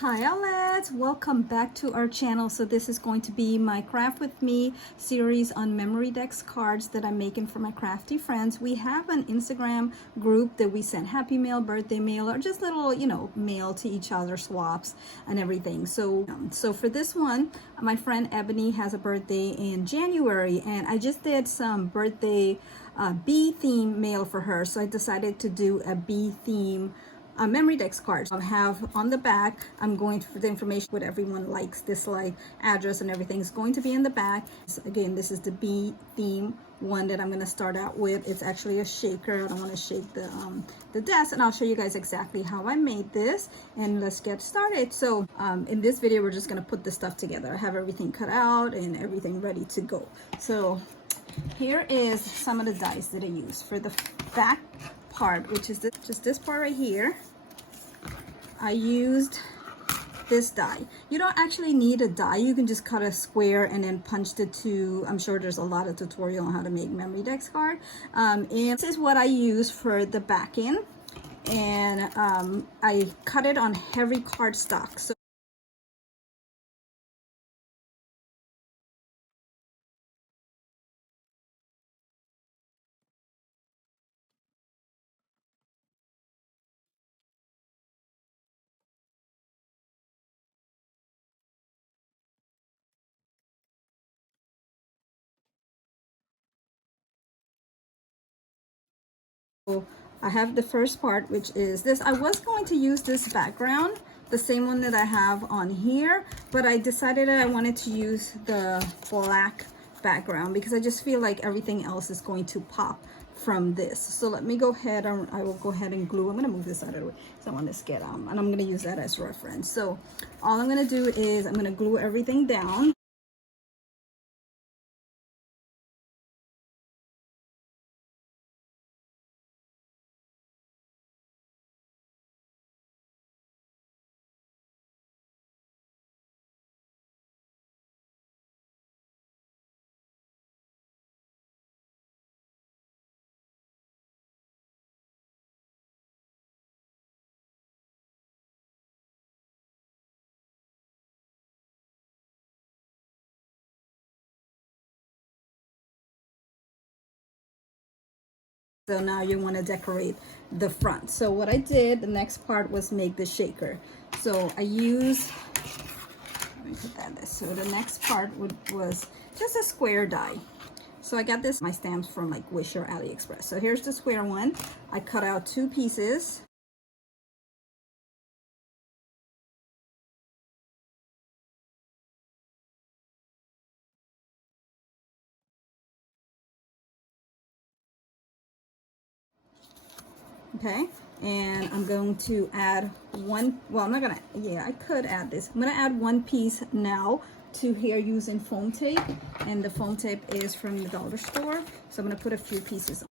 Hi Alex, welcome back to our channel. So this is going to be my Craft With Me series on Memorydex cards that I'm making for my crafty friends. We have an Instagram group that we send happy mail, birthday mail, or just little, mail to each other, swaps and everything. So for this one, my friend Ebony has a birthday in January, and I just did some birthday bee theme mail for her. So I decided to do a bee theme Memorydex cards. I'll have on the back, I'm going to put the information, what everyone likes, dislike, address, and everything is going to be in the back. So again, this is the bee theme one that I'm going to start out with. It's actually a shaker. I don't want to shake the desk, and I'll show you guys exactly how I made this, and let's get started. So in this video, we're just going to put this stuff together. I have everything cut out and everything ready to go. So here is some of the dies that I use for the back part, which is just this part right here. I used this die. You don't actually need a die. You can just cut a square and then punch the two. I'm sure there's a lot of tutorial on how to make Memorydex card. And this is what I use for the back end. And I cut it on heavy cardstock. So I have the first part, which is this. I was going to use this background, the same one that I have on here, but I decided that I wanted to use the black background because I just feel like everything else is going to pop from this. So let me go ahead and I will go ahead and glue. I'm going to move this out of the way so I want this get and I'm going to use that as reference. So all I'm going to do is I'm going to glue everything down. So now you want to decorate the front. So what I did, the next part was make the shaker. So I used, let me put that this. So the next part was just a square die. So I got this, my stamps from like Wish or AliExpress. So here's the square one. I cut out 2 pieces. Okay, and I'm going to add one, well, I'm not gonna, yeah, I could add this. I'm gonna add 1 piece now to here using foam tape, and the foam tape is from the dollar store. So I'm gonna put a few pieces on.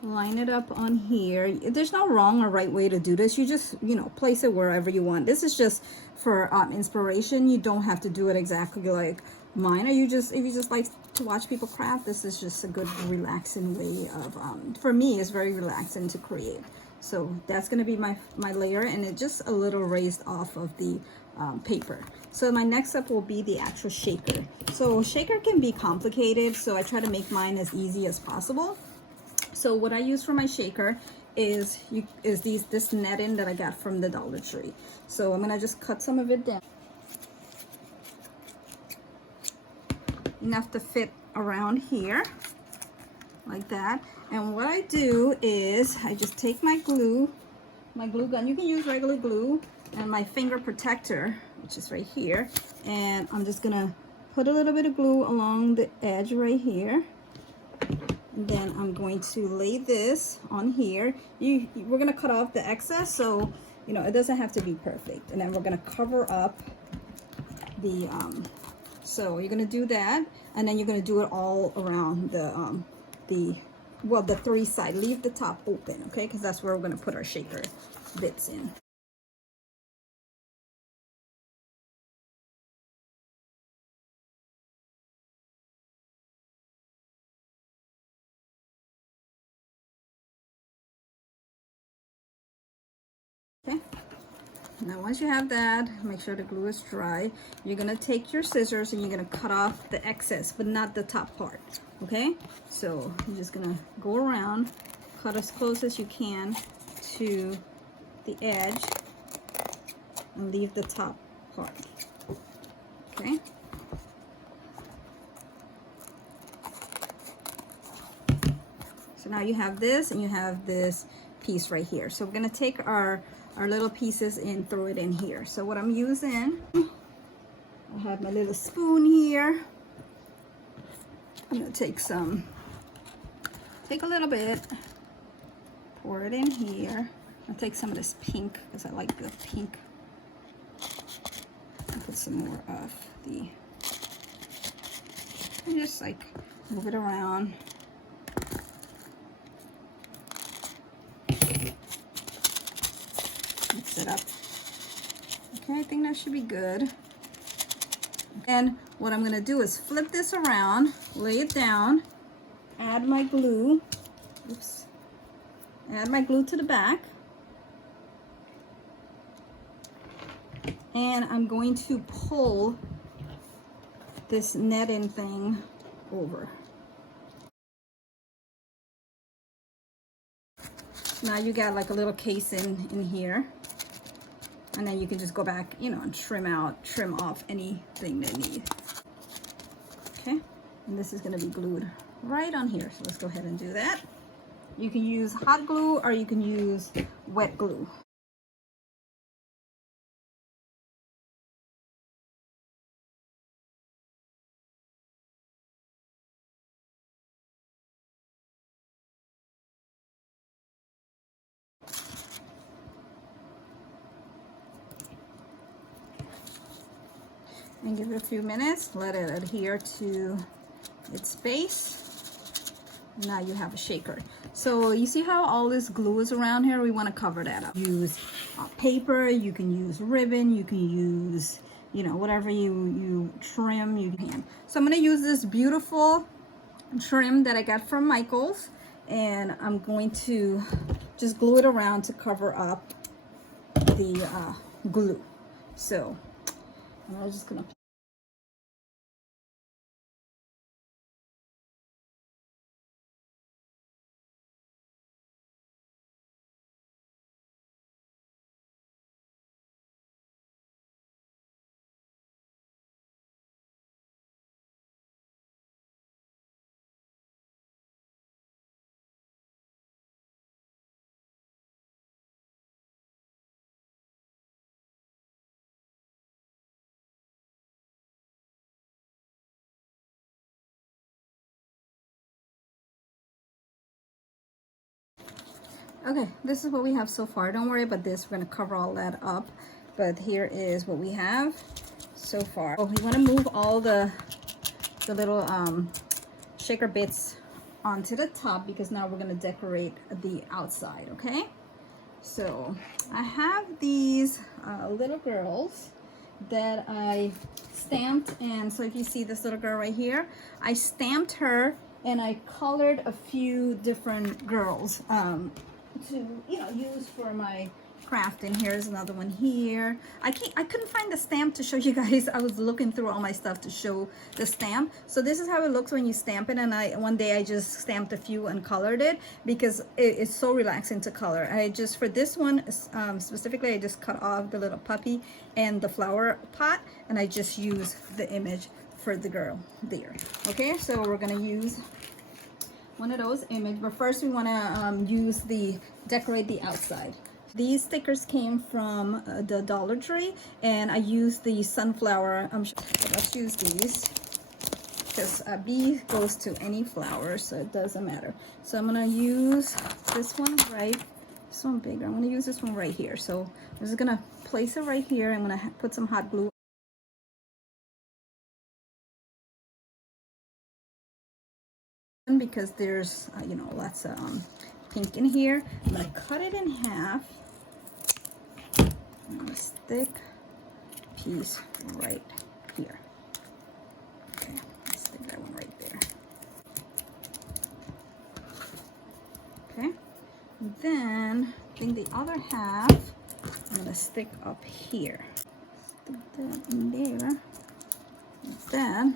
Line it up on here. There's no wrong or right way to do this. You just, place it wherever you want. This is just for inspiration. You don't have to do it exactly like mine. Or if you just like to watch people craft, this is just a good relaxing way of, for me, it's very relaxing to create. So that's going to be my layer, and it just a little raised off of the paper. So my next step will be the actual shaker. So shaker can be complicated, so I try to make mine as easy as possible. So what I use for my shaker is this netting that I got from the Dollar Tree. So I'm gonna just cut some of it down, enough to fit around here like that. And what I do is I just take my glue gun. You can use regular glue, and my finger protector, which is right here, and I'm just gonna put a little bit of glue along the edge right here. Then I'm going to lay this on here. We're gonna cut off the excess, so it doesn't have to be perfect. And then we're gonna cover up the So you're gonna do that, and then you're gonna do it all around the well, the three side. Leave the top open, okay? Because that's where we're gonna put our shaker bits in. Okay. Now once you have that, make sure the glue is dry. You're gonna take your scissors and you're gonna cut off the excess, but not the top part, okay? So you're just gonna go around, cut as close as you can to the edge and leave the top part, okay? So now you have this and you have this piece right here. So we're gonna take our little pieces and throw it in here. So what I'm using, I have my little spoon here. I'm gonna take a little bit, pour it in here. I'll take some of this pink because I like the pink. I'll put some more of the, and just like move it around. Mix it up. Okay, I think that should be good. And what I'm gonna do is flip this around, lay it down, add my glue. Oops. Add my glue to the back. And I'm going to pull this netting thing over. Now you got like a little casing in here. And then you can just go back, you know, and trim off anything they need. Okay, and this is gonna be glued right on here. So let's go ahead and do that. You can use hot glue or you can use wet glue. And give it a few minutes, let it adhere to its base. Now you have a shaker. So you see how all this glue is around here? We want to cover that up. Use paper, you can use ribbon, you can use, you know, whatever you trim you can. So I'm going to use this beautiful trim that I got from Michaels, and I'm going to just glue it around to cover up the glue. So I'm just going to okay, this is what we have so far. Don't worry about this. We're going to cover all that up. But here is what we have so far. Oh, we want to move all the little shaker bits onto the top because now we're going to decorate the outside, okay? So I have these little girls that I stamped. And so if you see this little girl right here, I stamped her and I colored a few different girls to, you know, use for my craft. And here's another one here. I couldn't find the stamp to show you guys. I was looking through all my stuff to show the stamp. So this is how it looks when you stamp it. And one day I just stamped a few and colored it because it's so relaxing to color. I just, for this one specifically, I just cut off the little puppy and the flower pot, and I just use the image for the girl there. Okay, so we're gonna use one of those images, but first we want to decorate the outside. These stickers came from the Dollar Tree, and I used the sunflower. So let's use these because a bee goes to any flower, so it doesn't matter. So I'm gonna use this one this one bigger. I'm gonna use this one right here. So I'm just gonna place it right here. I'm gonna put some hot glue because there's you know, lots of pink in here. I'm gonna cut it in half. I'm gonna stick piece right here. Okay, let's stick that one right there. Okay, and then I think the other half I'm gonna stick up here. Stick that in there. Like that.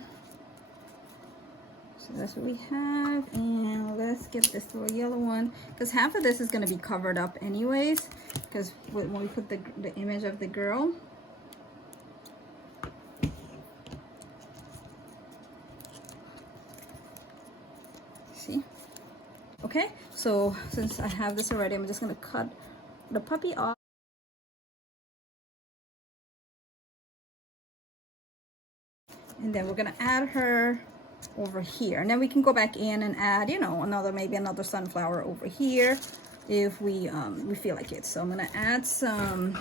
So that's what we have, and let's get this little yellow one, because half of this is going to be covered up anyways, because when we put the image of the girl. See? Okay, so since I have this already, I'm just going to cut the puppy off. And then we're going to add her over here, and then we can go back in and add, you know, maybe another sunflower over here if we feel like it. So I'm going to add some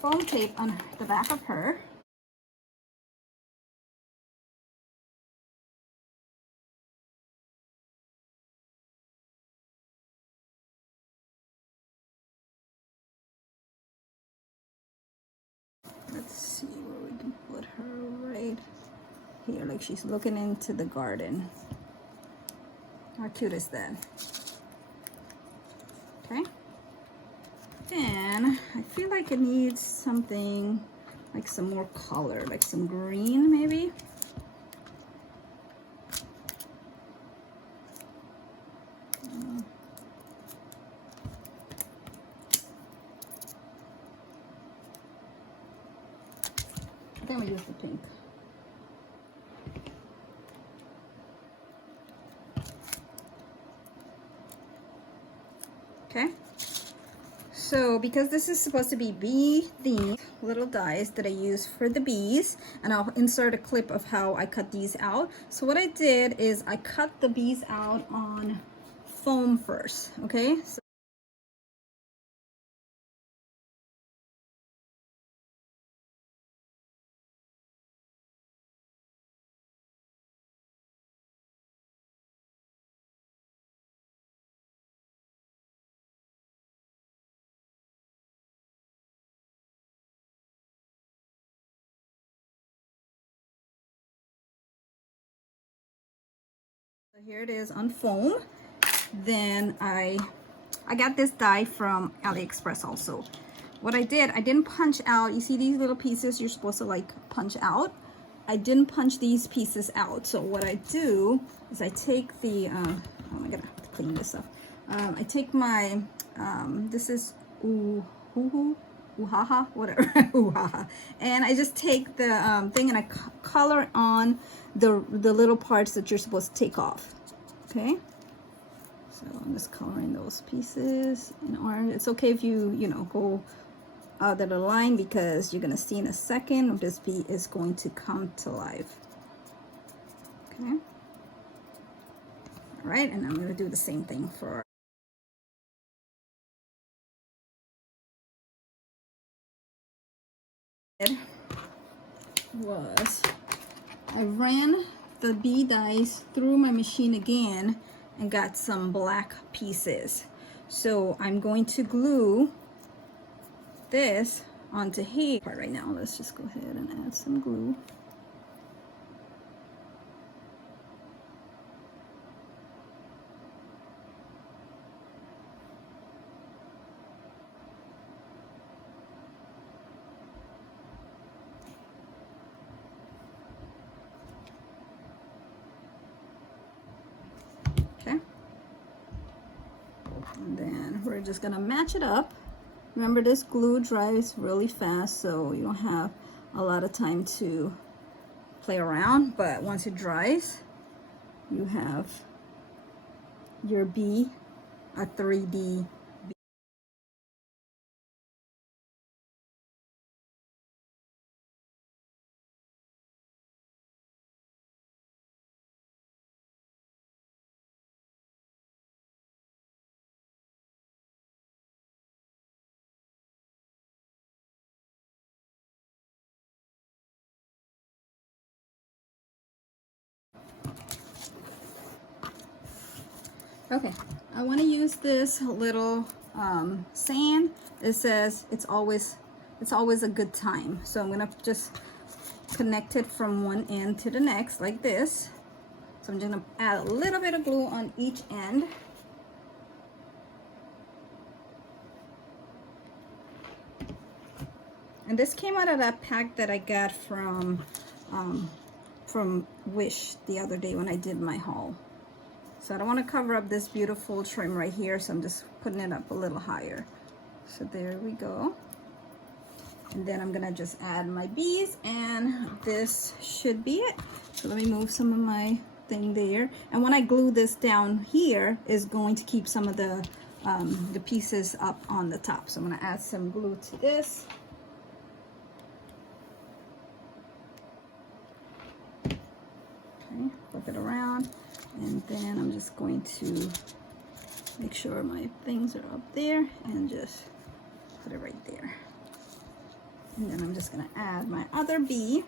foam tape on the back of her. Let's see where we can put her right here, like she's looking into the garden. How cute is that? Okay. Then I feel like it needs something like some more color, like some green maybe. I think we use the pink. Okay. So because this is supposed to be bee themed, little dies that I use for the bees, and I'll insert a clip of how I cut these out. So what I did is I cut the bees out on foam first, okay? So here it is on foam. Then I got this die from AliExpress also. What I did, I didn't punch out. You see these little pieces you're supposed to like punch out? I didn't punch these pieces out. So what I do is I take the, oh my God, I have to clean this up. I take my, this is Uhaha, whatever, Uhaha. And I just take the thing and I color on the little parts that you're supposed to take off, okay? So I'm just coloring those pieces in orange. It's okay if you know, go out of the line, because you're gonna see in a second this bee is going to come to life. Okay. All right, and I'm gonna do the same thing for was I ran the bee dies through my machine again and got some black pieces. So I'm going to glue this onto here right now. Let's just go ahead and add some glue. Okay. And then we're just gonna match it up. Remember, this glue dries really fast, so you don't have a lot of time to play around, but once it dries, you have your bee, a 3D bee. Okay, I want to use this little sand. It says it's always a good time. So I'm gonna just connect it from one end to the next like this. So I'm just gonna add a little bit of glue on each end. And this came out of that pack that I got from Wish the other day when I did my haul. So I don't want to cover up this beautiful trim right here, so I'm just putting it up a little higher. So there we go. And then I'm gonna just add my bees, and this should be it. So let me move some of my thing there. And when I glue this down here, is going to keep some of the pieces up on the top. So I'm gonna add some glue to this. Okay, flip it around. And then I'm just going to make sure my things are up there and just put it right there. And then I'm just gonna add my other bee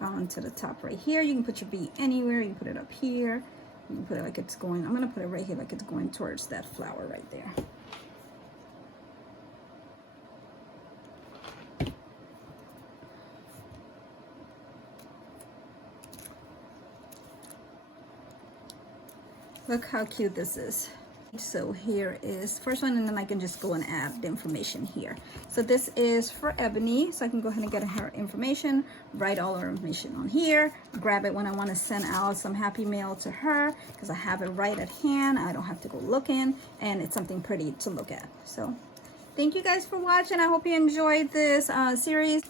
onto the top right here. You can put your bee anywhere. You can put it up here. You can put it like it's going, I'm gonna put it right here like it's going towards that flower right there. Look how cute this is. So here is the first one, and then I can just go and add the information here. So this is for Ebony, so I can go ahead and get her information, write all her information on here, grab it when I want to send out some happy mail to her, because I have it right at hand. I don't have to go looking, and it's something pretty to look at. So thank you guys for watching. I hope you enjoyed this series.